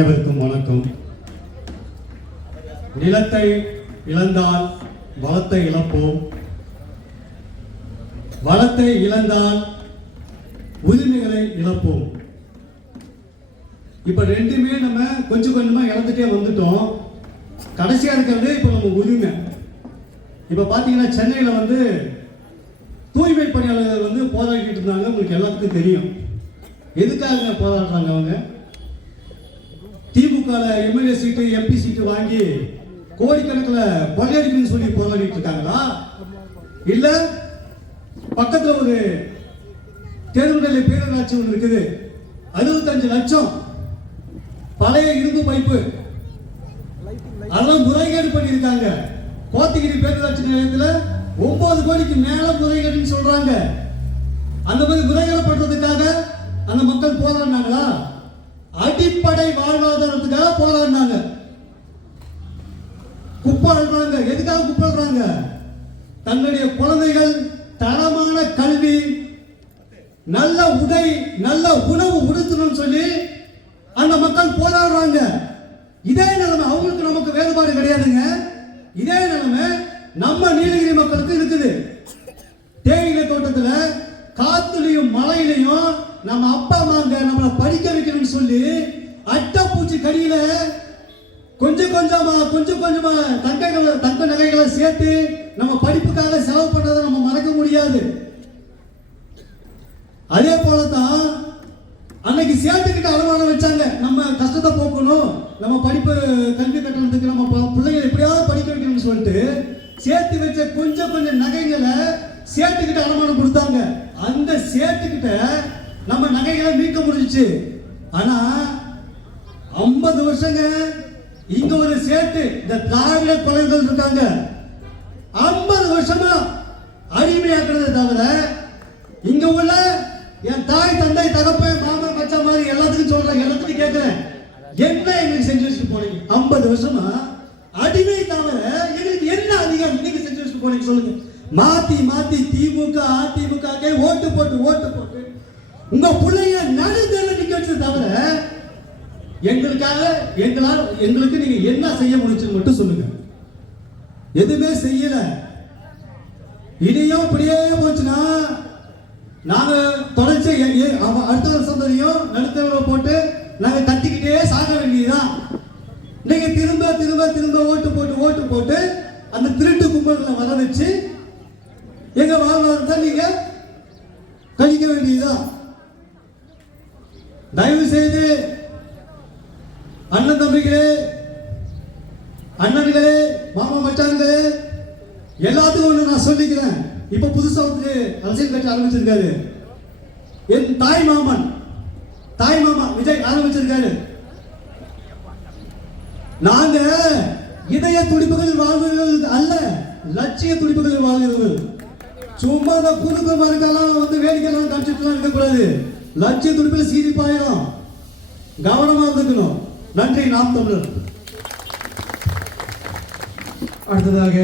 அனைவருக்கும் வணக்கம். நிலத்தை இழந்தால் வளத்தை இழப்போம், வளத்தை இழந்தால் உரிமைகளை இழப்போம். இப்ப ரெண்டுமே நம்ம கொஞ்சம் கொஞ்சமா இழந்துட்டே வந்துட்டோம். கடைசியா இருக்கிறது இப்ப நம்ம உரிமை. இப்ப பாத்தீங்கன்னா சென்னையில தூய்மை பணியாளர்கள் போராடிட்டு இருந்தாங்க. உங்களுக்கு எல்லாத்துக்கும் தெரியும் எதுக்காக போராடுறாங்க. அவங்க திமுக எம்எல்ஏ சீட்டு எம்பி சீட்டு வாங்கி கோடிக்கணக்கில் கொள்ளையடிக்கணும்னு சொல்லி போராடிட்டு இருக்காங்களா, இல்ல பக்கத்துல ஒரு தேர்வுநிலை பேரூராட்சி ஒன்று இருக்குது, 65 லட்சம் பழைய இரும்பு பைப்பு அதெல்லாம் முறைகேடு பண்ணியிருக்காங்க. கோத்தகிரி பேரூராட்சி நிலையத்தில் 9 கோடிக்கு மேல முறைகேடுன்னு சொல்றாங்க. அந்த மாதிரி முறைகேடு பண்றதுக்காக அந்த மக்கள் போராடினாங்களா? அடிப்படை வாழ்வாதாரத்துக்காக போராடினாங்க. குப்பை அழுறாங்க. எதுக்காக குப்பை அழுறாங்க? தன்னுடைய குழந்தைகள் தரமான கல்வி, நல்ல உடை, நல்ல உணவு உடுத்தணும்னு சொல்லி அந்த மக்கள் போராடுறாங்க. இதே நிலைமை அவங்களுக்கு நமக்கு வேறுபாடு கிடையாதுங்க. இதே நிலைமை நம்ம நீலகிரி மக்களுக்கு இருக்குது. தேயிலை தோட்டத்துல காத்துலையும் மழையிலையும் நம்ம அப்பா அம்மாங்க நம்மளை படிக்க வைக்கணும்னு சொல்லி அட்டைப்பூச்சி கடியில கொஞ்சம் கொஞ்சமா தங்க நகைகளை சேர்த்து நம்ம படிப்புக்காக செலவு பண்றதை நம்ம மறக்க முடியாது. அதே போலதான் அன்னைக்கு சேர்த்துக்கிட்டு அனுமானம் வச்சாங்க. நம்ம கஷ்டத்தை போக்கணும், நம்ம படிப்பு கல்வி கட்டணத்துக்கு நம்ம பிள்ளைங்களை எப்படியாவது படிக்க வைக்கணும்னு சொல்லிட்டு சேர்த்து வச்ச கொஞ்சம் நகைகளை சேர்த்துக்கிட்டு அனுமானம் கொடுத்தாங்க. அந்த சேர்த்துக்கிட்ட நம்ம நகைகளை மீட்க முடிஞ்சிச்சு. ஆனா 50 வருஷங்க இங்க ஒரு சேட்டு இந்த திராவிட கொலைகள் இருக்காங்க. 50 வருஷமா அடிமையாக்குறதை தவிர இங்க உள்ள என் தாய் தந்தை தகப்பன் மாமன் மச்சான் மாதிரி எல்லாத்துக்கும் சொல்றேன், எல்லாத்துக்கும் கேட்கிறேன், என்ன எங்களுக்கு செஞ்சு வச்சுட்டு போனீங்க? 50 வருஷமா அடிமை தவிர எங்களுக்கு என்ன அதிகாரம் நீங்க செஞ்சு வச்சுட்டு போனீங்க சொல்லுங்க. மாத்தி திமுக அதிமுக ஓட்டு போட்டு உங்க பிள்ளைய நடுத்தர நிக்க வச்சது தவிர எங்களுக்கு நீங்க என்ன செய்ய முடிச்சுன்னு மட்டும் சொல்லுங்க. எதுவுமே செய்யல. இனியும் இப்படியே போச்சுன்னா நாங்க தொடர்ச்சி அடுத்த சந்ததியும் நடுத்தர போட்டு நாங்க கத்திக்கிட்டே சாக வேண்டியதுதான். நீங்க திரும்ப ஓட்டு போட்டு அந்த திருட்டு கும்பல்களை வர வச்சு எங்க வாழ்வாதாரத்தை நீங்க கழிக்க வேண்டியதுதான். தயவு செய்து அண்ணன் தம்பிகளே, அண்ணன்களே, மாமா மச்சான்களே, எல்லாத்துக்கும் ஒண்ணு நான் சொல்லிக்கிறேன். இப்ப புதுசா அரசியல் கட்சி ஆரம்பிச்சிருக்காரு என் தாய் மாமா விஜய் ஆரம்பிச்சிருக்காரு. நாங்க இதய துடிப்புகள் வாழ்வுகள் அல்ல, லட்சிய துடிப்புகள் வாழ்வுகள். சும்மா குறுக்கு மறுக்கெல்லாம் வேடிக்கைலாம் காமிச்சிட்டுலாம் இருக்கக்கூடாது. லட்சிய துடிப்பில் சீரிப்பாயிரும். கவனமா இருந்துக்கணும். நன்றி. நாம் தமிழர். அடுத்ததாக